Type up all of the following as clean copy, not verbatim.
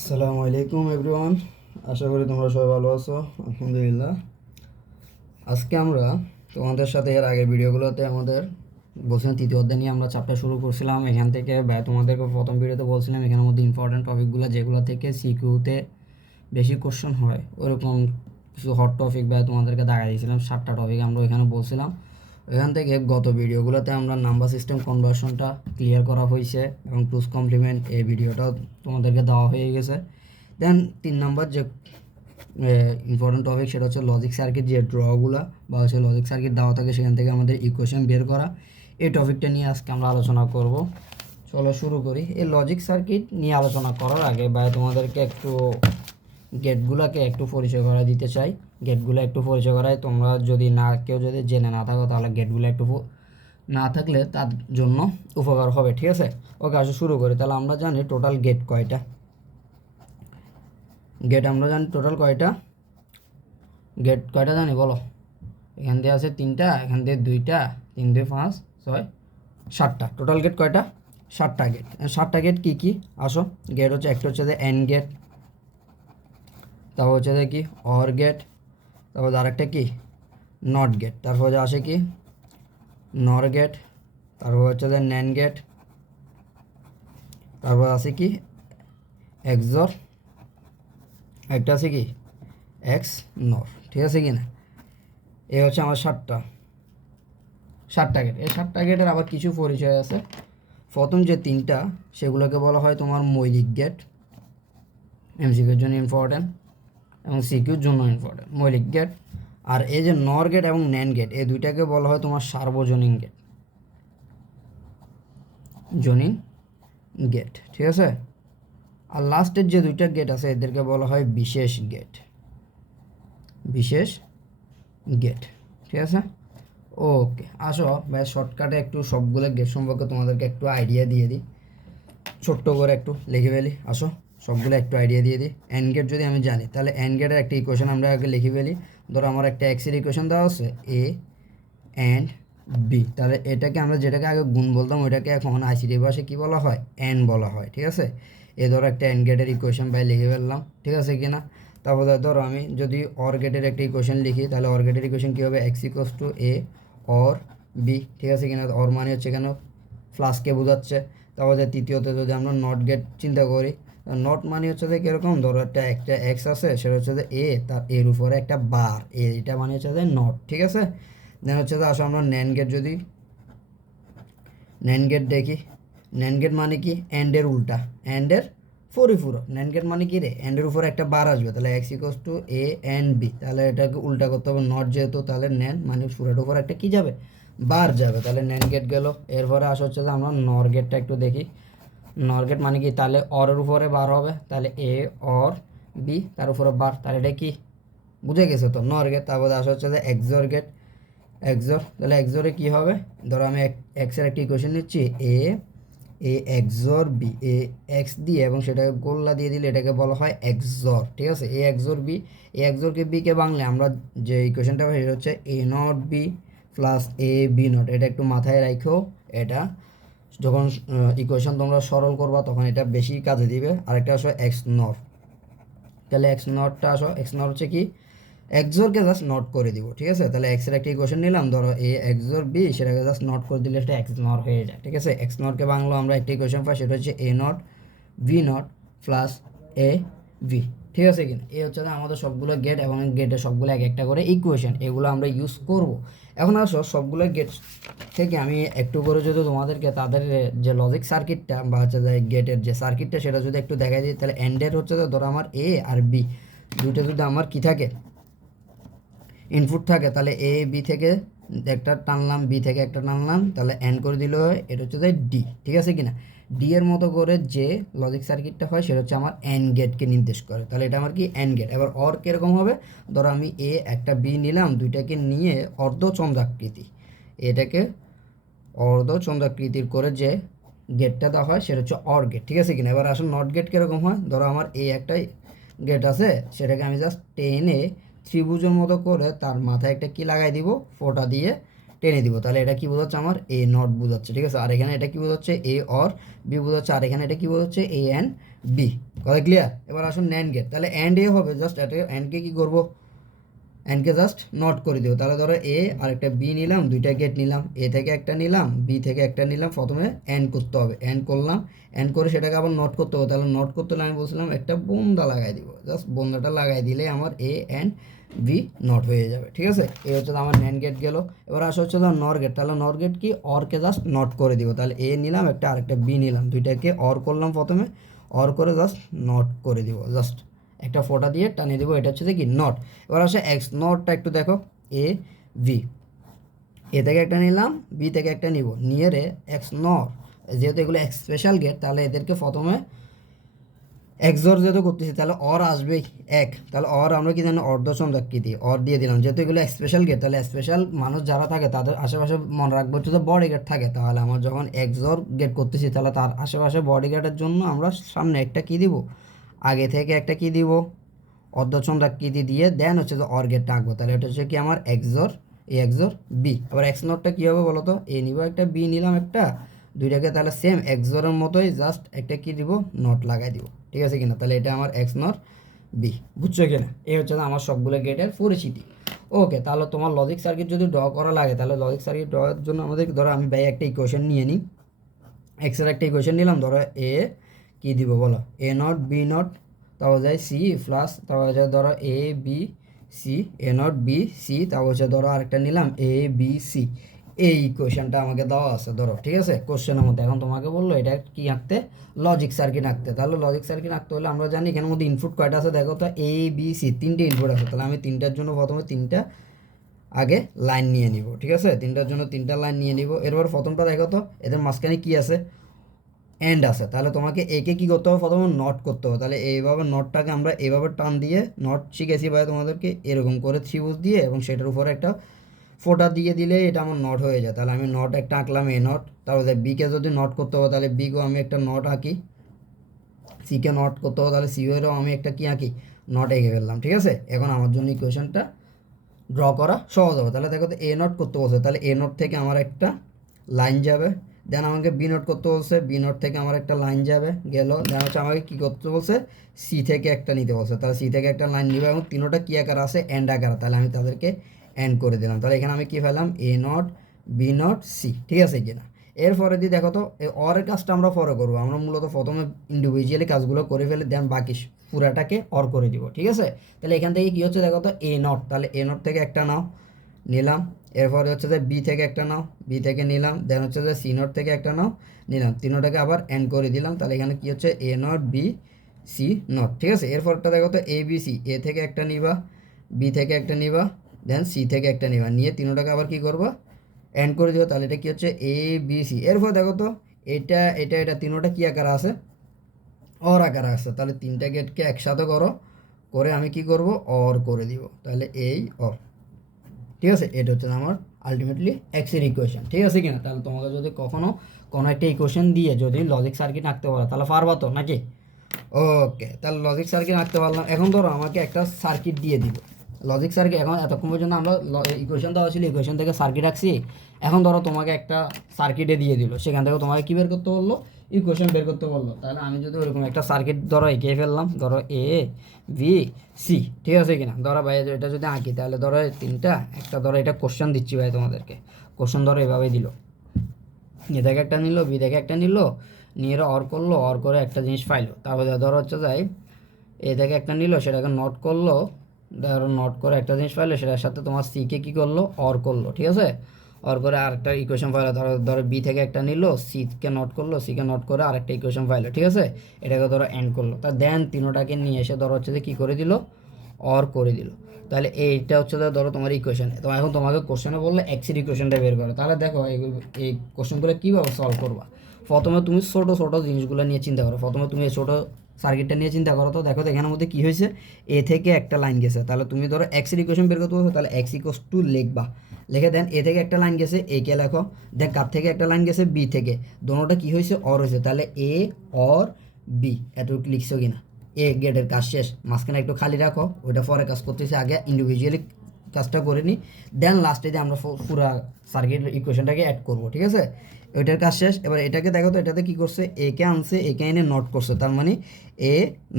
আসসালামু আলাইকুম এভরিওয়ান। আশা করি তোমরা সবাই ভালো আছো। আলহামদুলিল্লাহ। আজকে আমরা তোমাদের সাথে এর আগের ভিডিওগুলোতে আমাদের বলছিলাম তৃতীয় অধ্যায় নিয়ে আমরা চ্যাপ্টার শুরু করছিলাম। এখান থেকে তোমাদেরকে প্রথম ভিডিওতে বলছিলাম এখানের মধ্যে ইম্পর্টেন্ট টপিকগুলো যেগুলো থেকে সিকিউতে বেশি কোশ্চেন হয় ওরকম কিছু হট টপিক তোমাদেরকে দেখা দিয়েছিলাম। 7টা টপিক আমরা এখানে বলছিলাম। এখান থেকে গত ভিডিওগুলোতে আমরা নাম্বার সিস্টেম কনভার্সনটা ক্লিয়ার করা হয়েছে এবং টুস কমপ্লিমেন্ট এই ভিডিওটাও তোমাদেরকে দেওয়া হয়ে গেছে। দেন 3 নাম্বার যে ইম্পর্টেন্ট টপিক সেটা হচ্ছে লজিক সার্কিট, যে ড্রগুলো বা হচ্ছে লজিক সার্কিট দেওয়া থাকে সেখান থেকে আমাদের ইকুয়েশন বের করা। এই টপিকটা নিয়ে আজকে আমরা আলোচনা করব। চলো শুরু করি। এই লজিক সার্কিট নিয়ে আলোচনা করার আগে তোমাদেরকে একটু গেটগুলোকে একটু পরিচয় করা দিতে চাই। গেটগুলো একটু পরিচয় করায় তোমরা যদি কেউ যদি জেনে না থাকো তাহলে গেটগুলো একটু না থাকলে তার জন্য উপকার হবে, ঠিক আছে? ওকে, আসো শুরু করি। তাহলে আমরা জানি টোটাল গেট কয়টা। আমরা জানি টোটাল কয়টা গেট জানি বলো। এখান দিয়ে আছে 3টা, এখান দিয়ে 2টা, 3 2 5 6 7টা। টোটাল গেট কয়টা? 7টা গেট। 7টা গেট কী কী? আসো, গেট হচ্ছে একটা হচ্ছে যে এন গেট, তারপর হচ্ছে যে কি অর গেট, তারপর আরেকটা কি নট গেট, তারপর আসে কি নর গেট, তারপর হচ্ছে যে ন্যান গেট, তারপর আছে কি এক্সর, একটা আছে কি এক্স নর, ঠিক আছে কি না? এই হচ্ছে আমার 7টা গেট। এই 7টা গেটের আবার কিছু পরিচয় আছে। প্রথম যে 3টা সেগুলোকে বলা হয় তোমার মৌলিক গেট, এমসিকিউর জন্য ইম্পর্টেন্ট এবং সিকিউর জন্য ইম্পর্টেন্ট মৌলিক গেট। আর এই যে নর গেট এবং ন্যান গেট এই দুইটাকে বলা হয় তোমার সার্বজনীন গেট, জনীন গেট, ঠিক আছে? আর লাস্টের যে 2টা গেট আছে এদেরকে বলা হয় বিশেষ গেট, ঠিক আছে? ওকে, আসো ভাই শর্টকাটে একটু সবগুলো গেট সম্পর্কে তোমাদেরকে একটু আইডিয়া দিয়ে দিই, ছোট্ট করে একটু লিখে ফেলি। আসো সবগুলো একটু আইডিয়া দিয়ে দিই। এন গেট যদি আমি জানি তাহলে এন গেটের একটা ইকুয়েশন আমরা আগে লিখে ফেলি। ধরো আমার একটা এক্সের ইকুয়েশন দেওয়া আছে এ অ্যান্ড বি, তাহলে এটাকে আমরা যেটাকে আগে গুণ বলতাম ওইটাকে এখন আইসিটি ভাষায় কী বলা হয়? এন বলা হয়, ঠিক আছে? এ ধরো একটা এন গেটের ইকুয়েশন লিখে ফেললাম, ঠিক আছে কি না? তারপরে ধরো আমি যদি অর গেটের একটা ইকুয়েশন লিখি তাহলে অর গেটের ইকুয়েশন কী হবে? X equals to a or b, ঠিক আছে কিনা? অর মানে হচ্ছে কেন ফ্লাস্কে বোঝাচ্ছে। তারপরে তৃতীয়ত যদি আমরা নট গেট চিন্তা করি, নট মানে হচ্ছে যে কীরকম, ধরো একটা এক্স আছে সেটা হচ্ছে যে এ, তার এর উপরে একটা বার, এটা মানে হচ্ছে যে নট, ঠিক আছে? দেন হচ্ছে যে আসলে আমরা ন্যান গেট যদি ন্যান গেট দেখি, ন্যান গেট মানে কি অ্যান্ডের উল্টা, অ্যান্ডের পরিপূরক। ন্যান গেট মানে কি রে? অ্যান্ডের উপরে একটা বার আসবে, তাহলে x equals to a and b, তাহলে এটাকে উল্টা করতে হবে নট যেহেতু, তাহলে ন্যান মানে পুরোটার উপর একটা কি যাবে? বার যাবে, তাহলে ন্যান গেট গেল। এরপরে আসা হচ্ছে যে আমরা নর গেটটা একটু দেখি। নর গেট মানে কি? তাহলে অরের উপরে বার হবে, তাহলে এ অর বি তার উপরে বার, তাহলে এটা কি বুঝে গেছে তো নর গেট। তারপরে আসা হচ্ছে যে এক্সর গেট, তাহলে এক্সরে কী হবে? ধরো আমি এক্সের একটা ইকুয়েশন নিচ্ছি এ এক্সর বি, এ এক্স দিয়ে এবং সেটাকে গোল্লা দিয়ে দিলে এটাকে বলা হয় এক্সর, ঠিক আছে? এ এক্সর বি, এ এক্সরকে বিকে বাংলায় আমরা যে ইকুয়েশনটা পাই সেটা হচ্ছে A not B plus A B not. এটা একটু মাথায় রাখো, এটা যখন ইকুয়েশন তোমরা সরল করবা তখন এটা বেশি কাজে দিবে। আরেকটা আসো এক্স নট, তাহলে এক্স নটটা আসো, এক্স নট হচ্ছে কি এক্সরকে জাস্ট নট করে দিব, ঠিক আছে? তাহলে এক্সের একটা ইকুয়েশন নিলাম, ধরো এ এক্সর বি, সেটাকে জাস্ট নট করে দিলে সেটা এক্স নট হয়ে যায়, ঠিক আছে? এক্স নটকে বাংলা আমরা একটা ইকুয়েশন পাই সেটা হচ্ছে A not V not plus A V, ঠিক আছে কিনা? এই হচ্ছে আমাদের সবগুলো গেট এবং গেটের সবগুলো এক একটা করে ইকুয়েশন, এগুলো আমরা ইউজ করব। এখন আসো সবগুলো গেট থেকে আমি একটু করে যদি তোমাদেরকে তাদের যে লজিক সার্কিটটা বা হচ্ছে যে গেটের যে সার্কিটটা সেটা যদি একটু দেখাই দিই, তাহলে এন্ডের হচ্ছে ধরো আমার এ আর বি দুইটা যদি আমার কি থাকে ইনপুট থাকে, তাহলে এ বি থেকে একটা টানলাম, বি থেকে একটা টানলাম, তাহলে এন করে দিলে হয় এটা হচ্ছে যে ডি, ঠিক আছে কিনা? ডি এর মতো করে যে লজিক সার্কিটটা হয় সেটা হচ্ছে আমার এন গেটকে নির্দেশ করে, তাহলে এটা আমার কি এন গেট। এবার অর কীরকম হবে? ধরো আমি এ একটা বি নিলাম, দুইটাকে নিয়ে অর্ধচন্দ্রাকৃতি, এটাকে অর্ধচন্দ্রাকৃতির করে যে গেটটা দেওয়া হয় সেটা হচ্ছে অর গেট, ঠিক আছে কিনা? এবার আসলে নট গেট কীরকম হয়? ধরো আমার এই একটা গেট আছে, সেটাকে আমি জাস্ট টেনে ত্রিভুজের মতো করে তার মাথায় একটা কি লাগাই দিব, ফোঁটা দিয়ে টেনে দিব, তাহলে এটা কি বোঝাচ্ছে? আমার এ নট বোঝাচ্ছে, ঠিক আছে? আর এখানে এটা কি বোঝাচ্ছে? এ অর বি বোঝাচ্ছে। আর এখানে এটা কি বোঝাচ্ছে? এ এন বি, কথা ক্লিয়ার? এবার আসুন ন্যান্ড গেট, তাহলে অ্যান্ড এ হবে, জাস্ট এটা অ্যান্ডকে কী করবো, অ্যান্ডকে জাস্ট নট করে দেবো। তাহলে ধরো এ আর একটা বি নিলাম, দুইটা গেট নিলাম, এ থেকে একটা নিলাম, বি থেকে একটা নিলাম, প্রথমে অ্যান্ড করতে হবে, অ্যান্ড করলাম, অ্যান্ড করে সেটাকে আবার নট করতে হবে। তাহলে নট করতে হলে আমি বলছিলাম একটা বোন্দা লাগাই দিব, জাস্ট বোন্দাটা লাগাই দিলে আমার এ অ্যান্ড বি নট হয়ে যাবে। ঠিক আছে, এই হচ্ছে আমার ন্যান্ড গেট গেল। এবার আসা হচ্ছে ধর নর গেট, তাহলে নর গেট কি, অরকে জাস্ট নট করে দিব। তাহলে এ নিলাম একটা, আরেকটা বি নিলাম, দুইটাকে অর করলাম, প্রথমে অর করে জাস্ট নট করে দিব, জাস্ট একটা ফোঁটা দিয়ে টানিয়ে দেবো, এটা হচ্ছে কি নট। এবার আসে এক্স নটটা একটু দেখো, এ ভি, এ থেকে একটা নিলাম, বি থেকে একটা নিব, নিয়ে রে এক্স নট, যেহেতু এগুলো এক্স স্পেশাল গেট তাহলে এদেরকে প্রথমে এক্সর যেহেতু করতেছি তাহলে অর আসবেই এক, তাহলে অর আমরা কি জানি অর্ধচন্দ্রাক কি দিই, অর দিয়ে দিলাম, যেহেতু এগুলো স্পেশাল গেট তাহলে স্পেশাল মানুষ যারা থাকে তাদের আশেপাশে মনে রাখবো হচ্ছে যে বডি গার্ড থাকে, তাহলে আমার যখন এক্সর গেট করতেছি তাহলে তার আশেপাশে বডি গার্ডের জন্য আমরা সামনে একটা কি দিব, আগে থেকে একটা কি দিব, অর্ধচন্দ্রাকৃতি দিয়ে দেন হচ্ছে যে অর গেটটা আঁকবো। তাহলে এটা হচ্ছে কি আমার এক্সর, এ এক্সর বি। আবার এক্স নটটা কী হবে বলো তো, এ নিব একটা, বি নিলাম একটা, দুইটাকে তাহলে সেম এক্সরের মতোই জাস্ট একটা কি দিব, নট লাগাই দিব। ঠিক আছে কিনা, তাহলে এটা আমার এক্স নট বি, বুঝছো কিনা? এই হচ্ছে আমার সবগুলো গেটের পরিচিতি। ওকে, তাহলে তোমার লজিক সার্কিট যদি ড্র করা লাগে তাহলে লজিক সার্কিট ড্রয়ের জন্য আমাদের ধরো আমি ভাই একটা ইকুয়েশন নিয়ে নিই, এক্সের একটা ইকুয়েশন নিলাম, ধরো এ কী দিব বলো, এ নট বি নট, তাও যায় সি প্লাস, তাও হচ্ছে ধরো A B C, A not B C, তাও হচ্ছে ধরো আরেকটা নিলাম এ বি সি। এই ইকুয়েশনটা আমাকে দেওয়া আছে ধরো, ঠিক আছে, কোশ্চেনের মধ্যে। এখন তোমাকে বললো এটা কি আঁকতে, লজিক সার্কিট আঁকতে। তাহলে লজিক সার্কিট আঁকতে হলে আমরা জানি এখানের মধ্যে ইনপুট কয়টা আছে দেখো তো, এ বি সি, তিনটে ইনপুট আছে। তাহলে আমি তিনটার জন্য প্রথমে তিনটা আগে লাইন নিয়ে নিব, ঠিক আছে, তিনটার জন্য তিনটা লাইন নিয়ে নিব। এরপর প্রথমটা দেখো তো, এদের মাঝখানে কি আছে, এন্ড আছে। তাহলে তোমাকে একে কি করতে হবে, প্রথমে নট করতে হবে। তাহলে এইভাবে নটটাকে আমরা এইভাবে টান দিয়ে, নট শিখেছি ভাই তোমাদেরকে, এরকম করে ত্রিভুজ দিয়ে এবং সেটার উপরে একটা ফোঁটা দিয়ে দিলে এটা আমার নট হয়ে যায়। তাহলে আমি নট একটা আঁকলাম, এ নট। তারপরে বিকে যদি নট করতে হবে তাহলে বিকেও আমি একটা নট আঁকি, সিকে নট করতে হবে তাহলে সিওয়েরও আমি একটা কি আঁকি, নট এঁকে ফেললাম। ঠিক আছে, এখন আমার জন্য ইকুয়েশনটা ড্র করা সহজ হবে। তাহলে দেখো তো এ নট করতে বলছে, তাহলে এ নট থেকে আমার একটা লাইন যাবে, দেন আমাকে বি নোট করতে বলছে, বি নোট থেকে আমার একটা লাইন যাবে, গেল। দেন হচ্ছে আমাকে কী করতে বলছে, সি থেকে একটা নিতে বলছে, তাহলে সি থেকে একটা লাইন নিবে এবং তিনোটা কী আকার আছে, এন্ড আকার, তাহলে আমি তাদেরকে এন্ড করে দিলাম। তাহলে এখানে আমি কী পেলাম, এ নট বি নট সি। ঠিক আছে কিনা? এরপরে দিয়ে দেখো তো এই অরের কাজটা আমরা পরে করবো, আমরা মূলত প্রথমে ইন্ডিভিজুয়ালি কাজগুলো করে ফেলে দেন বাকি পুরাটাকে অর করে দিব। ঠিক আছে, তাহলে এখান থেকে কী হচ্ছে দেখো তো, এ নট, তাহলে এ নট থেকে একটা নাও, নিলাম। এরপরে হচ্ছে যে বি থেকে একটা নাও, বি থেকে নিলাম। দেন হচ্ছে যে সি নট থেকে একটা নাও, নিলাম। তিনোটাকে আবার এন্ড করে দিলাম। তাহলে এখানে কি হচ্ছে, A not B C not. ঠিক আছে, এরপরটা দেখো তো এ বি সি, এ থেকে একটা নিবা, বি থেকে একটা নিবা, দেন সি থেকে একটা নিবা, নিয়ে তিনোটাকে আবার কি করবা, এন্ড করে দিবা। তাহলে এটা কি হচ্ছে, এ বি সি। এরপর দেখো তো এটা এটা এটা তিনোটা কি আকার আছে, অর আকার আছে। তাহলে তিনটা গেটকে একসাথে করো, করে আমি কি করব, অর করে দিব। তাহলে এই অর। ঠিক আছে, এটা হচ্ছে আমার আলটিমেটলি এক্সের ইকুয়েশন। ঠিক আছে কিনা? তাহলে তোমাকে যদি কখনো কোনো একটা ইকুয়েশন দিয়ে যদি লজিক সার্কিট আঁকতে পারো তাহলে পারবা তো নাকি? ওকে, তাহলে লজিক সার্কিট আঁকতে পারলাম। এখন ধরো আমাকে একটা সার্কিট দিয়ে দিব, লজিক সার্কিট। এখন এতক্ষণ পর্যন্ত আমরা ইকুয়েশন দেওয়া ছিল, ইকুয়েশন থেকে সার্কিট আঁকছি। এখন ধরো তোমাকে একটা সার্কিটে দিয়ে দিল, সেখান থেকে তোমাকে কী বের করতে বললো, ইকুয়েশন বের করতে বললো। তাহলে আমি যদি ওরকম একটা সার্কিট ধরো এঁকে ফেললাম, ধরো এ বি সি, ঠিক আছে কিনা? ধরো ভাই এটা যদি আঁকি তাহলে ধরো তিনটা, একটা ধরো এটা কোশ্চেন দিচ্ছি ভাই তোমাদেরকে, কোশ্চেন ধরো এভাবে দিল, এ থেকে একটা নিল, বি থেকে একটা নিল, নিয়ে অর করলো, অর করে একটা জিনিস পাইলো। তারপরে ধরো হচ্ছে যাই এ থেকে একটা নিল, সেটাকে নোট করলো, ধরো নোট করে একটা জিনিস পাইলো, সেটার সাথে তোমার সিকে কী করলো, অর করলো। ঠিক আছে, অর করে আরেকটা ইকুয়েশন পাইলো। ধরো ধরো বি থেকে একটা নিল, সিকে নোট করলো, সিকে নোট করে আরেকটা ইকুয়েশন পাইলো। ঠিক আছে, এটাকে ধরো এন্ড করলো। তা দেন তিনোটাকে নিয়ে এসে ধরো হচ্ছে যে কী করে দিল, অর করে দিল। তাহলে এইটা হচ্ছে ধরো তোমার ইকুয়েশন। তো এখন তোমাকে কোশ্চেনে বললে এক্সের ইকুয়েশনটা বের করো। তাহলে দেখো এই কোশ্চেনগুলো কীভাবে সলভ করবা। প্রথমে তুমি ছোটো ছোটো জিনিসগুলো নিয়ে চিন্তা করো, প্রথমে তুমি এই ছোটো সার্কিটটা নিয়ে চিন্তা করো। তো দেখো তো এখানের মধ্যে কী হয়েছে, এ থেকে একটা লাইন গেছে। তাহলে তুমি ধরো এক্সের ইকুয়েশন বের করতে বলছো, তাহলে এক্স ইকুয়ালস টু লিখবা, লিখে দেন এ থেকে একটা লাইন গেছে, এ কে লেখো, দেন কার থেকে একটা লাইন গেছে, বি থেকে, দোনোটা কী হয়েছে, অর হয়েছে। তাহলে এ অর বি, এতটুকু লিখছো কিনা? এ গেটের কাজ শেষ, মাঝখানে একটু খালি রাখো, ওইটা পরে কাজ করতেছে, আগে ইন্ডিভিজুয়ালি কাজটা করে নিই, দেন লাস্টে দিয়ে আমরা পুরো সার্কিট ইকুয়েশনটাকে অ্যাড করবো, ঠিক আছে। ওইটার কাজ শেষ। এবার এটাকে দেখো তো, এটাতে কী করছে, একে আনছে, একে এনে নট করছে, তার মানে এ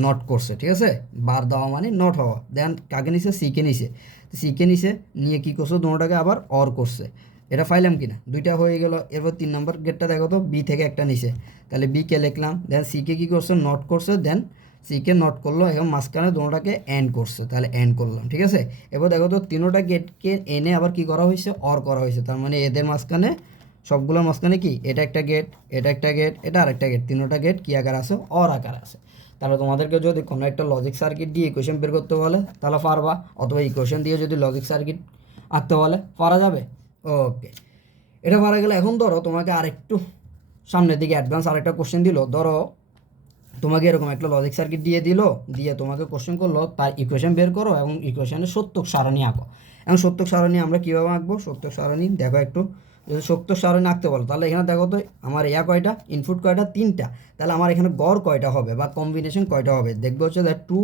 নট করছে, ঠিক আছে। বার দেওয়া মানে নট হওয়া। দেন কাকে নিছে, সিকে নিছে, সিকে নিছে নিয়ে কী করছে, দুটোটাকে আবার অর করছে। এটা ফাইলাম কিনা, দুইটা হয়ে গেল। এরপর 3 নম্বর গেটটা দেখো তো, বি থেকে একটা নিছে, তাহলে বিকে লিখলাম, দেন সিকে কী করছে, নট করছে, দেন সিকে নট করলো, এখন মাঝখানে দুটোটাকে এন্ড করছে, তাহলে এন্ড করলাম, ঠিক আছে। এবার দেখো তো, তিনোটা গেটকে এনে আবার কি করা হয়েছে, অর করা হয়েছে, তার মানে এদের মাঝখানে, সবগুলোর মাঝখানে কি, এটা একটা গেট, এটা একটা গেট, এটা আরেকটা গেট, তিনোটা গেট কী আকার আছে, অর আকার আছে। তাহলে তোমাদেরকে যদি কোনো একটা লজিক সার্কিট দিয়ে ইকুয়েশন বের করতে বলে তাহলে পারবা, অথবা ইকুয়েশন দিয়ে যদি লজিক সার্কিট আঁকতে বলে পারা যাবে। ওকে, এটা পারা গেলে এখন ধরো তোমাকে আরেকটু সামনের দিকে অ্যাডভান্স আরেকটা কোশ্চেন দিল। ধরো তোমাকে এরকম একটা লজিক সার্কিট দিয়ে দিল, দিয়ে তোমাকে কোশ্চেন করলো তার ইকুয়েশন বের করো এবং ইকুয়েশনের সত্যক সারণী আঁকো। এখন সত্যক সারণী আমরা কীভাবে আঁকবো, সত্যক সারণী দেখো একটু, যদি সত্যক সারণী আঁকতে বলো তাহলে এখানে দেখো তো আমার ইয়া কয়টা, ইনপুট কয়টা, 3টা, তাহলে আমার এখানে গড় কয়টা হবে বা কম্বিনেশন কয়টা হবে, দেখবো হচ্ছে that 2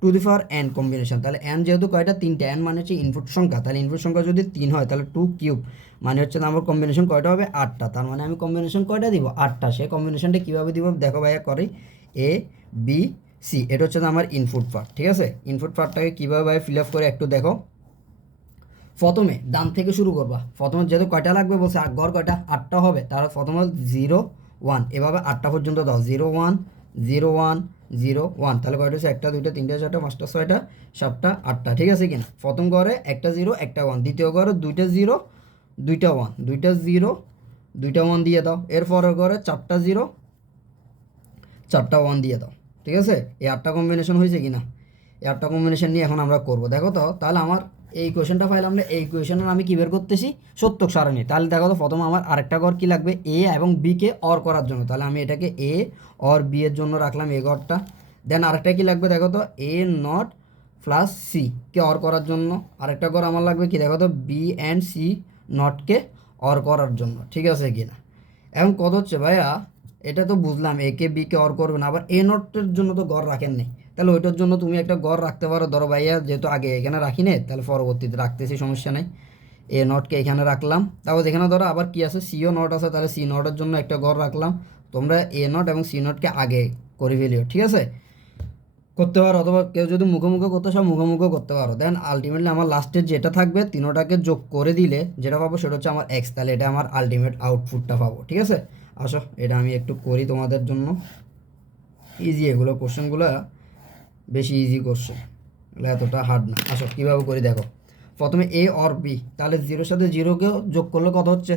to the power n combination. তাহলে n যেহেতু কয়টা, 3টা, n মানে হচ্ছে ইনপুট সংখ্যা, তাহলে ইনপুট সংখ্যা যদি 3 হয় তাহলে 2 কিউব মানে হচ্ছে আমার কম্বিনেশন কয়টা হবে, 8টা। তার মানে আমি কম্বিনেশন কয়টা দিব, 8টা। সেই কম্বিনেশনটা কীভাবে দিব দেখো ভাইয়া করি, এ বি সি, এটা হচ্ছে আমার ইনপুট পার্ট, ঠিক আছে। ইনপুট পার্টটাকে কীভাবে ভাই ফিল আপ করে একটু দেখো। প্রথমে ডান থেকে শুরু করবা, প্রথমে যেহেতু কয়টা লাগবে বলছে, গড় কয়টা, 8টা হবে, তাহলে প্রথমে 0 1 এভাবে 8টা পর্যন্ত দাও, 0 1 0 1 0 1, তাহলে কয়টা হচ্ছে, 1টা 2টা 3টা 4টা 5টা 6টা 7টা 8টা, ঠিক আছে কিনা। প্রথম ঘরে একটা 0 একটা 1, দ্বিতীয় ঘরে 2টা 0 2টা 1, 2টা 0 2টা 1 দিয়ে দাও। এরপরের ঘরে 4টা 0 4টা 1 দিয়ে দাও, ঠিক আছে। এই 8টা কম্বিনেশন হয়েছে কিনা, এই 8টা কম্বিনেশন নিয়ে এখন আমরা করবো, দেখো তো। তাহলে আমার এই কোয়েশনটা পাইলাম না, এই কোয়েশনের আমি কী বের করতেছি, সত্যক সারণী। তাহলে দেখো তো, প্রথমে আমার আরেকটা ঘর কী লাগবে, এ এবং বিকে অর করার জন্য, তাহলে আমি এটাকে এ অর বি এর জন্য রাখলাম এই ঘরটা। দেন আরেকটা কী লাগবে দেখো তো, এ নট প্লাস সি কে অর করার জন্য। আরেকটা ঘর আমার লাগবে কি দেখো তো, বি অ্যান্ড সি নটকে অর করার জন্য, ঠিক আছে কিনা। এখন কত হচ্ছে ভাইয়া, এটা তো বুঝলাম একে বিকে অর করবে না, আবার এ নটের জন্য তো গড় রাখেন নেই, তাহলে ওইটার জন্য তুমি একটা গড় রাখতে পারো। ধরো ভাইয়া যেহেতু আগে এখানে রাখি নে, তাহলে পরবর্তীতে রাখতেছি, সমস্যা নেই। এ নটকে এখানে রাখলাম, তারপর এখানে ধরো আবার কি আছে, সিও নট আছে, তাহলে সি নটের জন্য একটা গড় রাখলাম। তোমরা এ নট এবং সি নটকে আগে করে ফেলিও, ঠিক আছে, করতে পারো। অথবা কেউ যদি মুখোমুখি করতে সব মুখোমুখি করতে পারো। দেন আলটিমেটলি আমার লাস্টের যেটা থাকবে, তিনোটাকে যোগ করে দিলে যেটা পাবো সেটা হচ্ছে আমার এক্স, তাহলে এটা আমার আলটিমেট আউটপুটটা পাবো, ঠিক আছে। আসো এটা আমি একটু করি তোমাদের জন্য, ইজি এগুলো কোশ্চেনগুলো, বেশি ইজি কোশ্চেন, এগুলো এতটা হার্ড না। আসো কীভাবে করি দেখো। প্রথমে এ অর বি, তাহলে 0-র সাথে 0কেও যোগ করলে কত হচ্ছে,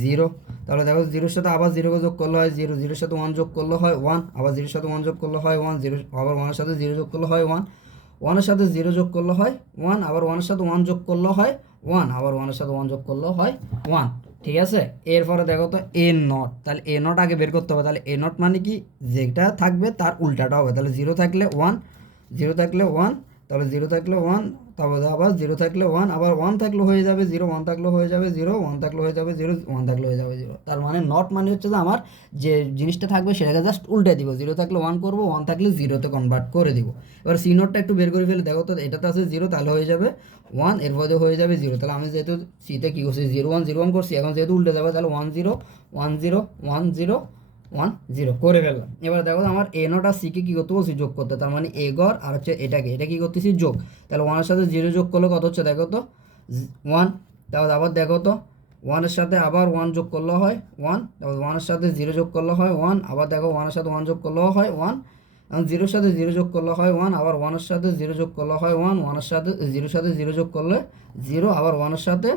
0। তাহলে দেখো 0-র সাথে আবার 0কে যোগ করলে হয় 0, 0-র সাথে 1 যোগ করলে হয় 1, আবার 0-র সাথে 1 যোগ করলে হয় 1, 0 আবার 1-এর সাথে 0 যোগ করলে হয় 1, 1-এর সাথে 0 যোগ করলে হয় 1, আবার 1-এর সাথে 1 যোগ করলে হয় 1, আবার 1-এর সাথে 1 যোগ করলে হয় 1, ঠিক আছে। এরপরে দেখো তো এ নট, তাহলে এ নট আগে বের করতে হবে। তাহলে এ নট মানে কি, যেটা থাকবে তার উল্টাটা হবে। তাহলে 0 থাকলে 1, 0 থাকলে 1, তাহলে 0 থাকলে 1, তারপরে আবার 0 থাকলে 1, আবার 1 থাকলে হয়ে যাবে 0, 1 থাকলে হয়ে যাবে 0, 1 থাকলে হয়ে যাবে 0, 1 থাকলে হয়ে যাবে 0। তার মানে নট মানে হচ্ছে যে আমার যে জিনিসটা থাকবে সেটাকে জাস্ট উল্টে দিব, 0 থাকলে 1 করবো, 1 থাকলে 0-তে কনভার্ট করে দিব। এবার সি নটটা একটু বের করে ফেলে, দেখো তো এটাতে আছে 0, তাহলে হয়ে যাবে 1, এর পরে হয়ে যাবে 0। তাহলে আমি যেহেতু সিতে কী করছি, 0 1 0 1 করছি, এখন যেহেতু উল্টে যাবে তাহলে 1 0 1 0 1 0 1 0 করে ফেললাম। এবার দেখো আমার এ নট আর সিকে কী করতে বলছি, যোগ করতে, তার মানে এ গড় আর হচ্ছে এটাকে, এটা কী করতেছি, যোগ। তাহলে 1-এর সাথে 0 যোগ করলে কত হচ্ছে দেখো তো, 1। তারপর আবার দেখো তো 1-এর সাথে আবার 1 যোগ করলে হয় 1, তারপর 1-এর সাথে 0 যোগ করলে হয় 1, আবার দেখো 1-এর সাথে 1 যোগ করলেও হয় 1, এবং 0-এর সাথে 0 যোগ করলে হয় 1, আবার 1-এর সাথে 0 যোগ করলে হয় 1, 1-এর সাথে 0-এর সাথে 0 যোগ করলে 0, আবার 1-এর সাথে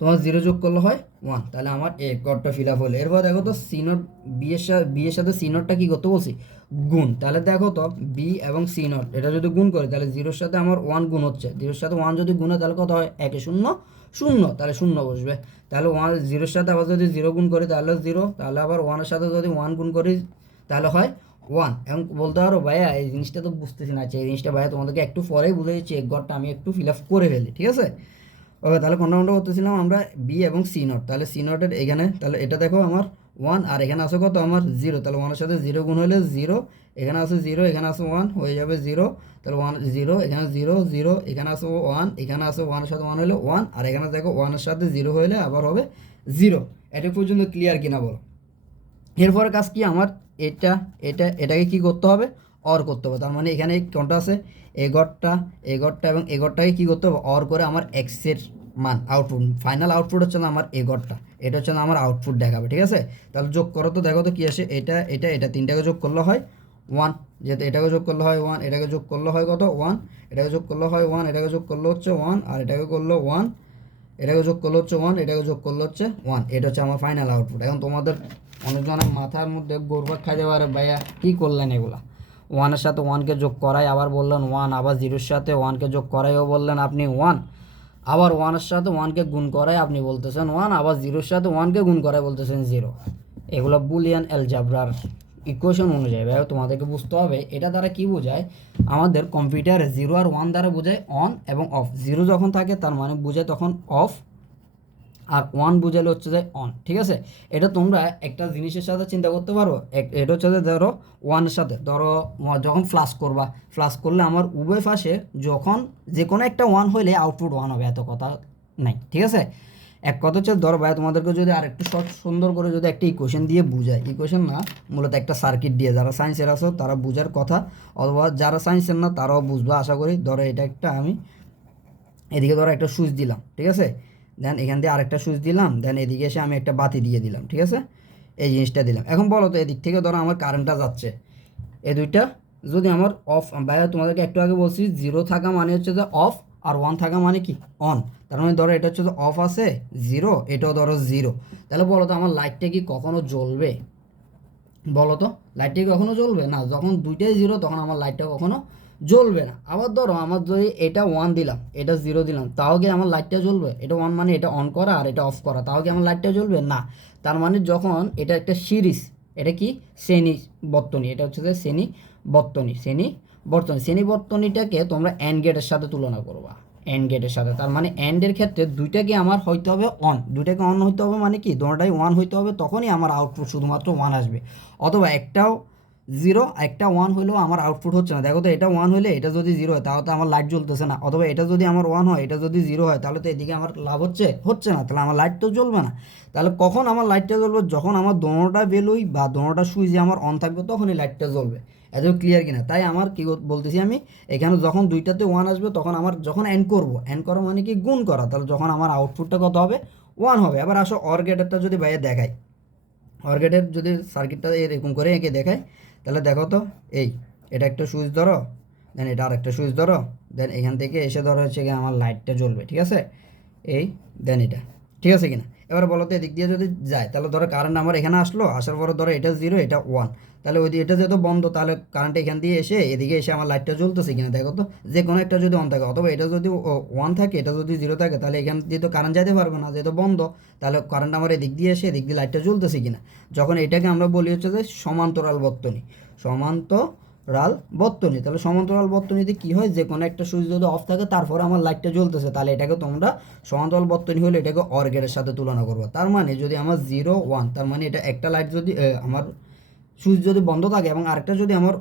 তোমার 0 যোগ করলে হয় 1। তাহলে আমার এ গড়টা ফিল আপ হলো। এরপর দেখো তো সি নট, বি এর সাথে সি নটটা কী করতে বলছি, গুণ। তাহলে দেখো তো বি এবং সি নট এটা যদি গুণ করে, তাহলে 0-এর সাথে আমার 1 গুণ হচ্ছে, 0-এর সাথে 1 যদি গুণ হয় তাহলে কত হয়, 1 0 0, তাহলে 0 বসবে। তাহলে 1 0-এর সাথে আবার যদি 0 গুণ করি তাহলে 0, তাহলে আবার 1-এর সাথে যদি 1 গুণ করি তাহলে হয় 1। এবং বলতে পারো ভাইয়া এই জিনিসটা তো বুঝতেছি না, এই জিনিসটা ভাইয়া তোমাদেরকে একটু পরেই বুঝে দিচ্ছি, এক ঘরটা আমি একটু ফিল আপ করে ফেলি, ঠিক আছে। ওকে, তাহলে কোনটা কোনটা করতেছিলাম আমরা, বি এবং সি নট। তাহলে সি নটের এখানে, তাহলে এটা দেখো আমার 1 আর এখানে আছে কত আমার 0, তাহলে 1 এর সাথে 0 গুণ হলে 0, এখানে আছে 0, এখানে আছে 1, হয়ে যাবে 0, তাহলে 1 0, এখানে 0 0, এখানে আছে 1, এখানে আছে 1 এর সাথে 1 হলে 1, আর এখানে দেখো 1 এর সাথে 0 হলে আবার হবে 0। এটা পর্যন্ত ক্লিয়ার কিনা বলো? এরপরে কাজ কি আমার এটাকে কি করতে হবে, অর করতে হবে। তার মানে এখানে কোনটা আছে, এই ঘরটা এবং এই ঘরটাকে কী করতে হবে, অর করে আমার এক্সের মান আউটপুট, ফাইনাল আউটপুট হচ্ছে না আমার এই ঘরটা, এটা হচ্ছে না আমার আউটপুট দেখাবে। ঠিক আছে, তাহলে যোগ করো তো, দেখো তো কী আসে, এটা তিনটাকে যোগ করলে হয় 1, যেহেতু এটাকে যোগ করলে হয় 1, এটাকে যোগ করলে হয় কত 1, এটাকে যোগ করলে হয় 1, এটাকে যোগ করলে হচ্ছে 1, আর এটাকে করলে 1, এটাকে যোগ করলে হচ্ছে 1, এটাকে যোগ করলে হচ্ছে 1, এটা হচ্ছে আমার ফাইনাল আউটপুট। এখন তোমাদের অনেকজনের মাথার মধ্যে গোরবাক খাই দেওয়া, আরে ভাইয়া কী করলেন এগুলা, 1-এর সাথে 1কে যোগ করাই আবার বললেন 1, আবার 0-এর সাথে 1কে যোগ করাইও বললেন আপনি 1, আবার 1-এর সাথে 1কে গুণ করাই আপনি বলতেছেন 1, আবার 0-এর সাথে 1কে গুণ করাই বলতেছেন 0। এগুলো বুলিয়ান অ্যালজাবরার ইকুয়েশন অনুযায়ী ভাই তোমাদেরকে বুঝতে হবে এটা দ্বারা কি বোঝায়, আমাদের কম্পিউটারে 0 আর 1 দ্বারা বোঝায় অন এবং অফ। 0 যখন থাকে তার মানে বোঝায় তখন অফ, আর 1 বুঝালে হচ্ছে যে অন। ঠিক আছে, এটা তোমরা একটা জিনিসের সাথে চিন্তা করতে পারো, এটা হচ্ছে যে ধরো 1-এর সাথে ধরো যখন ফ্লাশ করবা, ফ্লাশ করলে আমার উভয় পাশে যখন যে কোনো একটা 1 হলে আউটপুট 1 হবে, এত কথা নাই। ঠিক আছে, এক কথা হচ্ছে ধরো ভাই তোমাদেরকে যদি আর একটু সুন্দর করে যদি একটা ইকুয়েশন দিয়ে বুঝায়, ইকুয়েশন না মূলত একটা সার্কিট দিয়ে, যারা সায়েন্সের আছো তারা বুঝার কথা, অথবা যারা সায়েন্সের না তারাও বুঝবা আশা করি। ধরো এটা একটা আমি এদিকে ধরো একটা সুইচ দিলাম, ঠিক আছে, দেন এখান দিয়ে আরেকটা সুইচ দিলাম, দেন এদিকে এসে আমি একটা বাতি দিয়ে দিলাম। ঠিক আছে, এই জিনিসটা দিলাম। এখন বলো তো এদিক থেকে ধরো আমার কারেন্টটা যাচ্ছে, এই দুইটা যদি আমার অফ, ভাইয়া তোমাদেরকে একটু আগে বলছি 0 থাকা মানে হচ্ছে যে অফ, আর 1 থাকা মানে কি অন। তার মানে ধরো এটা হচ্ছে যে অফ আছে 0, এটাও ধরো 0, তাহলে বলো তো আমার লাইটটা কি কখনো জ্বলবে? বলো তো লাইটটা কি কখনো জ্বলবে না, যখন দুইটাই 0 তখন আমার লাইটটা কখনো জ্বলবে না। আবার ধরো আমার যদি এটা 1 দিলাম, এটা 0 দিলাম, তাও কি আমার লাইটটা জ্বলবে? এটা 1 মানে এটা অন করা আর এটা অফ করা, তাও কি আমার লাইটটা জ্বলবে না। তার মানে যখন এটা একটা সিরিজ, এটা কি শ্রেণী বর্তনী, এটা হচ্ছে যে শ্রেণী বর্তনীটাকে তোমরা অ্যান্ড গেটের সাথে তুলনা করবা, অ্যান্ড গেটের সাথে। তার মানে অ্যান্ডের ক্ষেত্রে দুইটাকে আমার হইতে হবে অন, দুইটাকে অন হইতে হবে মানে কি দুটোটাই 1 হইতে হবে, তখনই আমার আউটপুট শুধুমাত্র 1 আসবে। অথবা একটাও 0 একটা 1 হলেও আমার আউটপুট হচ্ছে না। দেখো তো এটা 1 হলে এটা যদি 0 হয় তাহলে তো আমার লাইট জ্বলতেছে না, অথবা এটা যদি আমার 1 হয় এটা যদি 0 হয় তাহলে তো এদিকে আমার লাভ হচ্ছে না, তাহলে আমার লাইট তো জ্বলবে না। তাহলে কখন আমার লাইটটা জ্বলবে, যখন আমার দোনোটা বেলুই বা দোনোটা সুইচে আমার অন থাকবে তখনই লাইটটা জ্বলবে। এত ক্লিয়ার কিনা? তাই আমার কি বলতেছি আমি, এখানে যখন দুইটাতে 1 আসবে তখন আমার যখন এন্ড করবো, এন্ড করা মানে কি গুণ করা, তাহলে যখন আমার আউটপুটটা কত হবে 1 হবে। এবার আসো অর গেটেরটা যদি বাইরে দেখাই, অর গেটের যদি সার্কিটটা এরকম করে এঁকে দেখায়, তাহলে দেখো তো এটা একটা সুইচ ধরো, দেন এটা আর একটা সুইচ ধরো, দেন এখান থেকে এসে ধরো হচ্ছে কি আমার লাইটটা জ্বলবে। ঠিক আছে, দেন এটা, ঠিক আছে কিনা? এবার বলো তো এদিক দিয়ে যদি যায়, তাহলে ধরো কারেন্ট আমার এখানে আসলো, আসার পরে ধরো এটা 0 এটা 1, তাহলে ওই এটা যেহেতু বন্ধ, তাহলে কারেন্ট এখান দিয়ে এসে এদিকে এসে আমার লাইটটা জ্বলতেছে কিনা দেখো তো, যে কোনো একটা যদি অন থাকে, অথবা এটা যদি 1 থাকে এটা যদি 0 থাকে, তাহলে এখান দিয়ে তো কারেন্ট যাইতে পারবে না যেহেতু বন্ধ, তাহলে কারেন্ট আমার এদিক দিয়ে এসে এদিক দিয়ে লাইটটা জ্বলতেছে কিনা। যখন এটাকে আমরা বলি হচ্ছে যে সমান্তরাল বর্তনী, তাহলে সমান্তরাল বর্তনীতে কি হয়, যে কোনো একটা সুইচ যদি অফ থাকে তারপরে আমার লাইটটা জ্বলতেছে, তাহলে এটাকে তোমরা সমান্তরাল বর্তনী হলে এটাকে অর গেটের সাথে তুলনা করবো। তার মানে যদি আমার 0 1, তার মানে এটা একটা লাইট যদি আমার সুইচ যদি বন্ধ থাকে এবং আরেকটা যদি আমার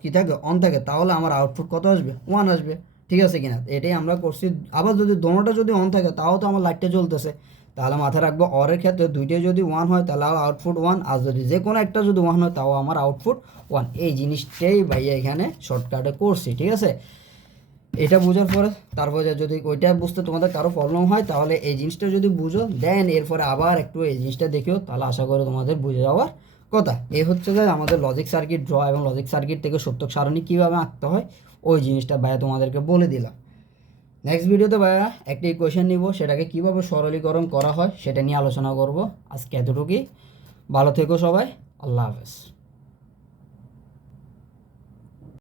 কী থাকে অন থাকে, তাহলে আমার আউটপুট কত আসবে 1 আসবে। ঠিক আছে কিনা? এটাই আমরা করছি। আবার যদি দোনোটা যদি অন থাকে তাও তো আমার লাইটটা জ্বলতেছে, তাহলে মাথায় রাখবো অরের ক্ষেত্রে দুইটাই যদি 1 হয় তাহলে আউটপুট 1, আর যদি যে কোনো একটা যদি 1 হয় তাও আমার আউটপুট 1। এই জিনিসটাই ভাইয়া এখানে শর্টকাটে করছি। ঠিক আছে, এটা বোঝার পরে তারপরে যদি ওইটা বুঝতে তোমাদের কারো প্রবলেম হয় তাহলে এই জিনিসটা যদি বুঝো, দেন এরপরে আবার একটু এই জিনিসটা দেখিও, তাহলে আশা করি তোমাদের বুঝে যাওয়ার কথা। এই হচ্ছে যে আমাদের লজিক সার্কিট ড্র এবং লজিক সার্কিট থেকে সত্যক সারণী কীভাবে আঁকতে হয় ওই জিনিসটা ভাইয়া তোমাদেরকে বলে দিলাম। নেক্সট ভিডিওতে ভাইয়া একটা ইকুয়েশন নিব, সেটাকে কীভাবে সরলীকরণ করা হয় সেটা নিয়ে আলোচনা করব। আজকে এতটুকুই, ভালো থেকো সবাই, আল্লাহ হাফেজ।